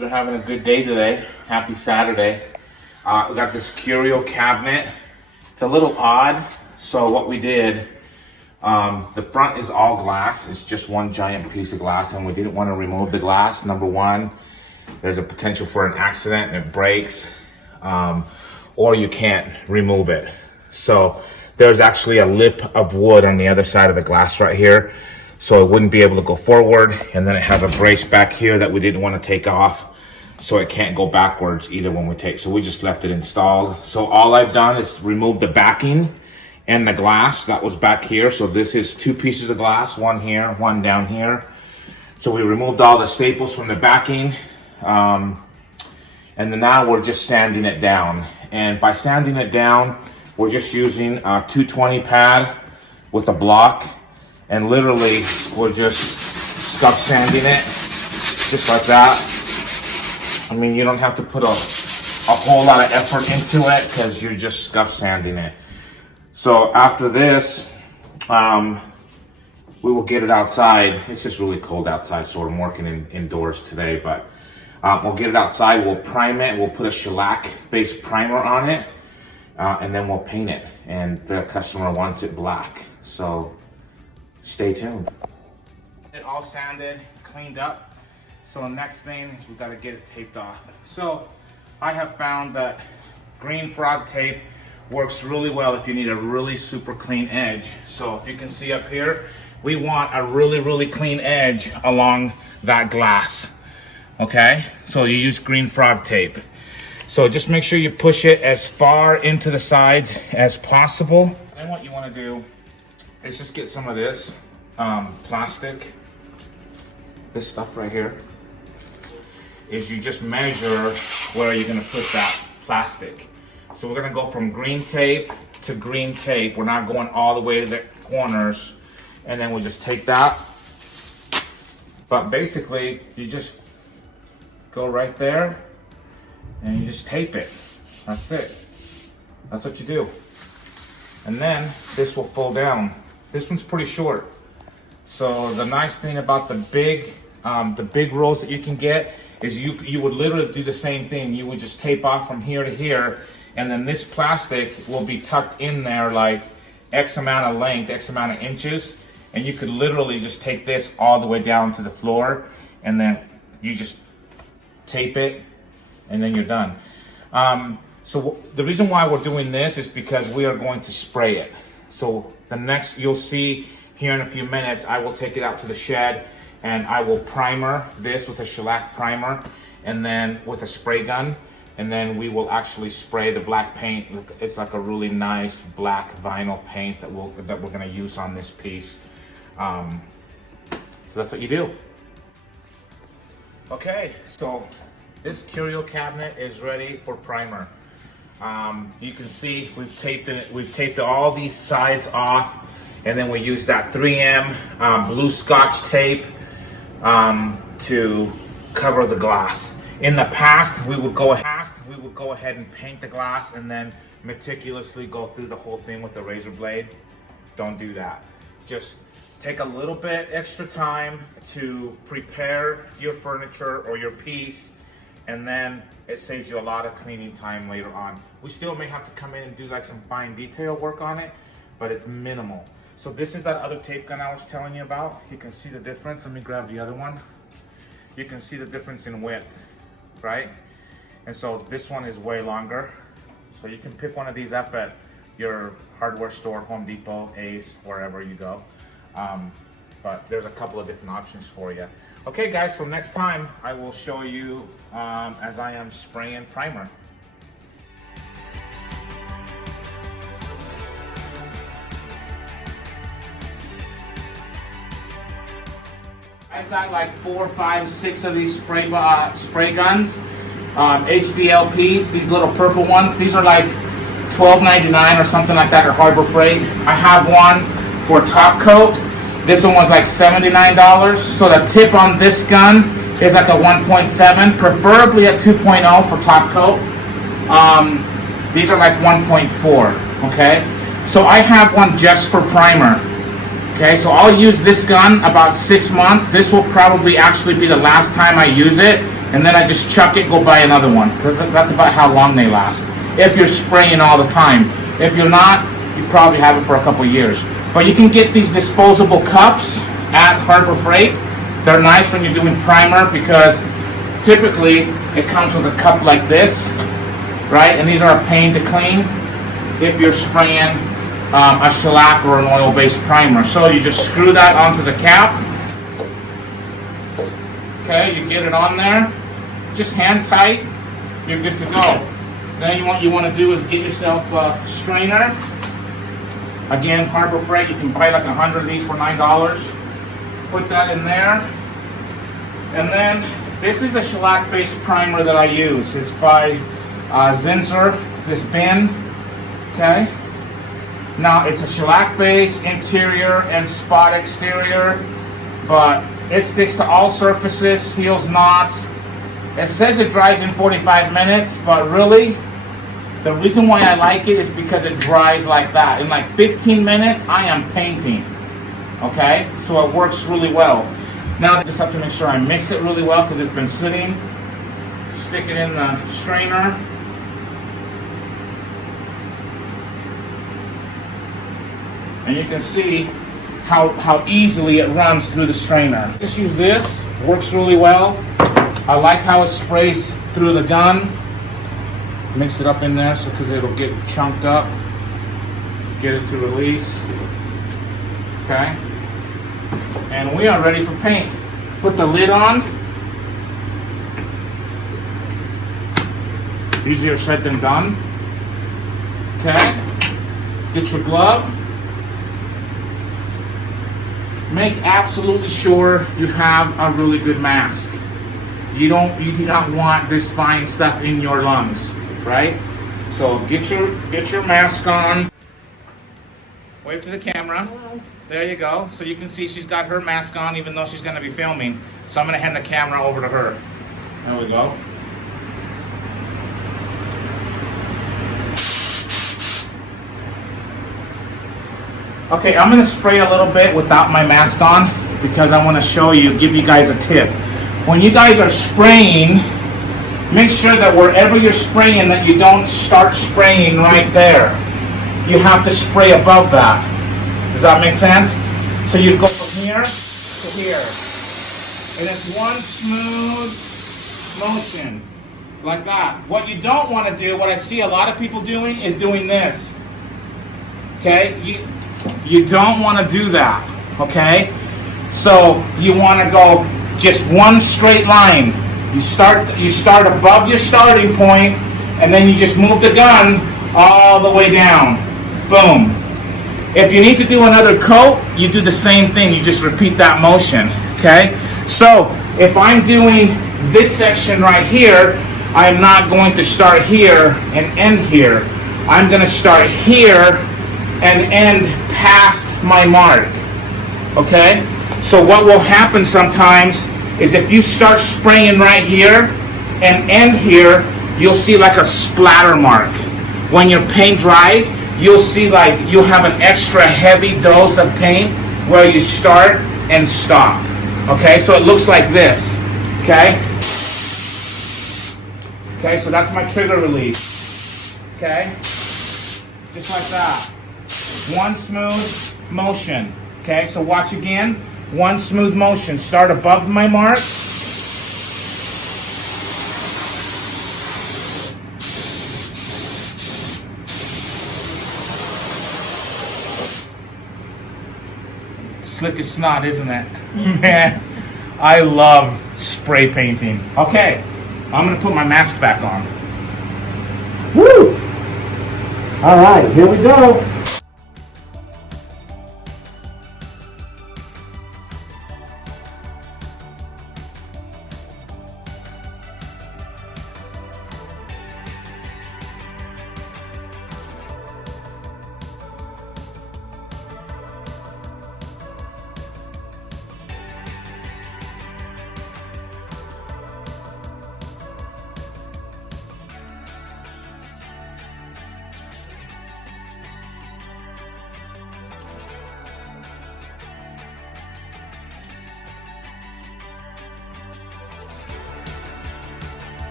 They're having a good day today. Happy Saturday. We got this curio cabinet. It's a little odd. So what we did, the front is all glass. It's just one giant piece of glass, and we didn't want to remove the glass. Number one, there's a potential for an accident and it breaks, or you can't remove it. So there's actually a lip of wood on the other side of the glass right here, so it wouldn't be able to go forward. And then it has a brace back here that we didn't want to take off, so it can't go backwards either when we take. So we just left it installed. So all I've done is remove the backing and the glass that was back here. So this is two pieces of glass, one here, one down here. So we removed all the staples from the backing, and then now we're just sanding it down. And by sanding it down, we're just using a 220 pad with a block, and literally we're just scuff sanding it just like that. I mean, you don't have to put a whole lot of effort into it because you're just scuff sanding it. So after this, we will get it outside. It's just really cold outside, so I'm working indoors today, but we'll get it outside, we'll prime it, we'll put a shellac-based primer on it, and then we'll paint it. And the customer wants it black, so stay tuned. It all sanded, cleaned up. So the next thing is we gotta get it taped off. So I have found that green frog tape works really well if you need a really super clean edge. So if you can see up here, we want a really clean edge along that glass. Okay, so you use green frog tape. So just make sure you push it as far into the sides as possible. And what you want to do is just get some of this plastic, this stuff right here, is you just measure where you're going to put that plastic. So we're going to go from green tape to green tape. We're not going all the way to the corners, and then we'll just take that. But basically, you just go right there and you just tape it. That's it. That's what you do. And then this will fold down. This one's pretty short. So the nice thing about the big rolls that you can get is you would literally do the same thing. You would just tape off from here to here, and then this plastic will be tucked in there like X amount of length, X amount of inches, and you could literally just take this all the way down to the floor, and then you just tape it, and then you're done. So the reason why we're doing this is because we are going to spray it. So the next, you'll see here in a few minutes, I will take it out to the shed and I will primer this with a shellac primer, and then with a spray gun, and then we will actually spray the black paint. It's like a really nice black vinyl paint that we're gonna use on this piece. So that's what you do. Okay, so this curio cabinet is ready for primer. You can see we've taped all these sides off, and then we use that 3M blue Scotch tape to cover the glass. In the past, we would go ahead and paint the glass and then meticulously go through the whole thing with a razor blade. Don't do that. Just take a little bit extra time to prepare your furniture or your piece, and then it saves you a lot of cleaning time later on. We still may have to come in and do like some fine detail work on it, but it's minimal. So this is that other tape gun I was telling you about. You can see the difference. Let me grab the other one. You can see the difference in width, right? And so this one is way longer. So you can pick one of these up at your hardware store, Home Depot, Ace, wherever you go. But there's a couple of different options for you. Okay guys, so next time I will show you as I am spraying primer. I've got like 4, 5, 6 of these spray guns, HVLPs, these little purple ones. These are like $12.99 or something like that, or Harbor Freight. I have one for top coat. This one was like $79. So the tip on this gun is like a 1.7, preferably a 2.0 for top coat. These are like 1.4, okay? So I have one just for primer. Okay, so I'll use this gun about 6 months. This will probably actually be the last time I use it, and then I just chuck it, go buy another one, because that's about how long they last. If you're spraying all the time. If you're not, you probably have it for a couple years. But you can get these disposable cups at Harbor Freight. They're nice when you're doing primer because typically it comes with a cup like this, right? And these are a pain to clean if you're spraying a shellac or an oil-based primer. So you just screw that onto the cap. Okay, you get it on there, just hand tight, you're good to go. Then what you want to do is get yourself a strainer. Again, Harbor Freight, you can buy like 100 of these for $9. Put that in there. And then this is the shellac-based primer that I use. It's by Zinsser, this bin. Okay. Now it's a shellac-based interior and spot exterior, but it sticks to all surfaces, seals knots. It says it dries in 45 minutes, but really, the reason why I like it is because it dries like that. In like 15 minutes, I am painting. Okay, so it works really well. Now I just have to make sure I mix it really well because it's been sitting. Stick it in the strainer. And you can see how easily it runs through the strainer. Just use this, works really well. I like how it sprays through the gun. Mix it up in there so because it'll get chunked up. Get it to release. Okay. And we are ready for paint. Put the lid on. Easier said than done. Okay. Get your glove. Make absolutely sure you have a really good mask. You do not want this fine stuff in your lungs, right? So get your mask on. Wave to the camera. Hello. There you go. So you can see she's got her mask on even though she's going to be filming. So I'm going to hand the camera over to her. There we go. Okay, I'm going to spray a little bit without my mask on because I want to show you, give you guys a tip. When you guys are spraying, make sure that wherever you're spraying that you don't start spraying right there. You have to spray above that. Does that make sense? So you go from here to here. And it's one smooth motion, like that. What you don't want to do, what I see a lot of people doing, is doing this. Okay? You don't want to do that. Okay? So you want to go just one straight line. You start above your starting point, and then you just move the gun all the way down. Boom. If you need to do another coat, you do the same thing. You just repeat that motion. Okay? So if I'm doing this section right here, I'm not going to start here and end here. I'm going to start here and end past my mark. Okay? So what will happen sometimes is if you start spraying right here and end here, you'll see like a splatter mark. When your paint dries, you'll see like you'll have an extra heavy dose of paint where you start and stop. Okay, so it looks like this. Okay? Okay, so that's my trigger release. Okay? Just like that. One smooth motion. Okay, so watch again. One smooth motion. Start above my mark. Slick as snot, isn't it? Man, I love spray painting. Okay, I'm gonna put my mask back on. Woo! All right, here we go.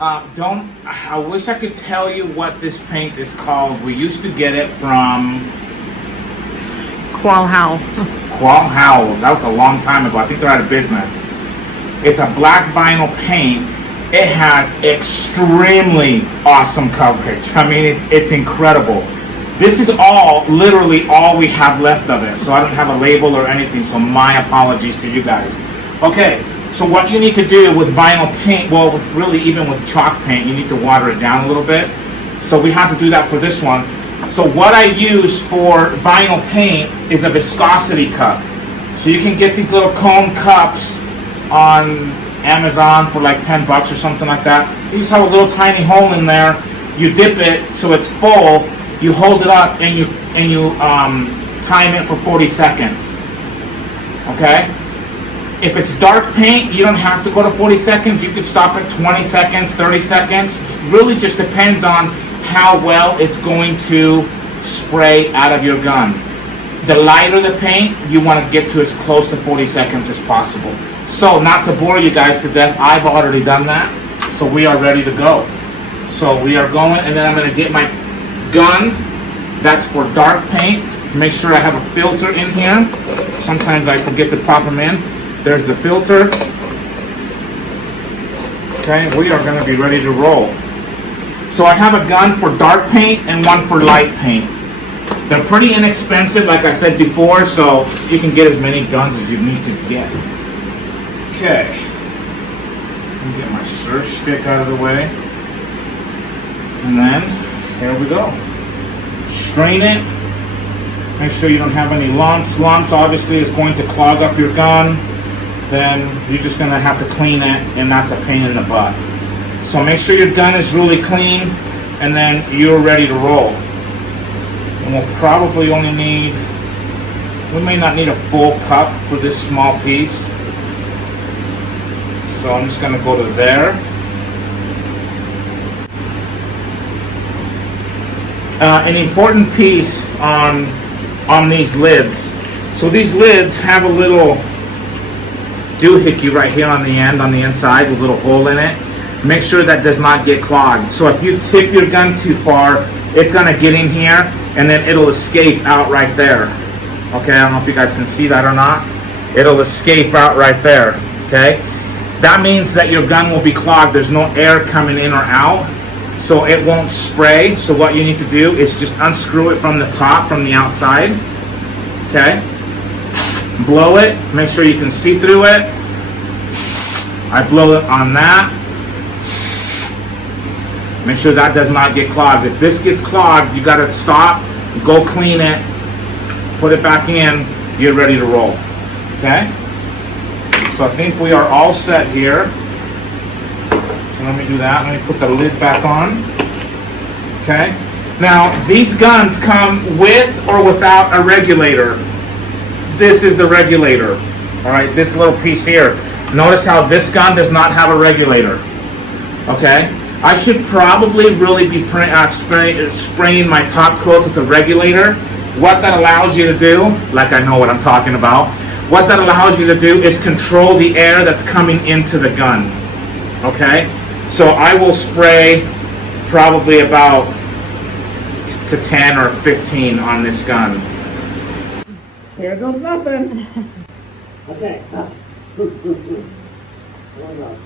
I wish I could tell you what this paint is called. We used to get it from Qual Howl. Qual Howells. That was a long time ago. I think they're out of business. It's a black vinyl paint. It has extremely awesome coverage. I mean, it's incredible. This is literally all we have left of it. So I don't have a label or anything. So my apologies to you guys. Okay. So what you need to do with vinyl paint, well, really even with chalk paint, you need to water it down a little bit. So we have to do that for this one. So what I use for vinyl paint is a viscosity cup. So you can get these little cone cups on Amazon for like 10 bucks or something like that. You just have a little tiny hole in there. You dip it so it's full. You hold it up and you time it for 40 seconds. Okay? If it's dark paint, you don't have to go to 40 seconds. You could stop at 20 seconds, 30 seconds. Really just depends on how well it's going to spray out of your gun. The lighter the paint, you want to get to as close to 40 seconds as possible. So, not to bore you guys to death, I've already done that. So we are ready to go. So we are going, and then I'm going to get my gun. That's for dark paint. Make sure I have a filter in here. Sometimes I forget to pop them in. There's the filter. Okay, we are going to be ready to roll. So I have a gun for dark paint and one for light paint. They're pretty inexpensive, like I said before, so you can get as many guns as you need to get. Okay. Let me get my search stick out of the way. And then, here we go. Strain it. Make sure you don't have any lumps. Lumps obviously is going to clog up your gun. Then you're just going to have to clean it, and that's a pain in the butt. So make sure your gun is really clean, and then you're ready to roll. And we'll probably only need, we may not need a full cup for this small piece. So I'm just going to go to there. An important piece on these lids. So these lids have a little doohickey right here on the end, on the inside, with a little hole in it. Make sure that does not get clogged. So if you tip your gun too far, it's gonna get in here and then it'll escape out right there. Okay, I don't know if you guys can see that or not. It'll escape out right there, okay? That means that your gun will be clogged. There's no air coming in or out, so it won't spray. So what you need to do is just unscrew it from the top, from the outside, okay? Blow it, make sure you can see through it. I blow it on that. Make sure that does not get clogged. If this gets clogged, you gotta stop, go clean it, put it back in, you're ready to roll, okay? So I think we are all set here. So let me do that, let me put the lid back on, okay? Now, these guns come with or without a regulator. This is the regulator, all right, this little piece here. Notice how this gun does not have a regulator, okay? I should probably really be spraying my top coats with the regulator. What that allows you to do, like I know what I'm talking about, what that allows you to do is control the air that's coming into the gun, okay? So I will spray probably about to 10 or 15 on this gun. Here goes nothing. Okay. Here we go.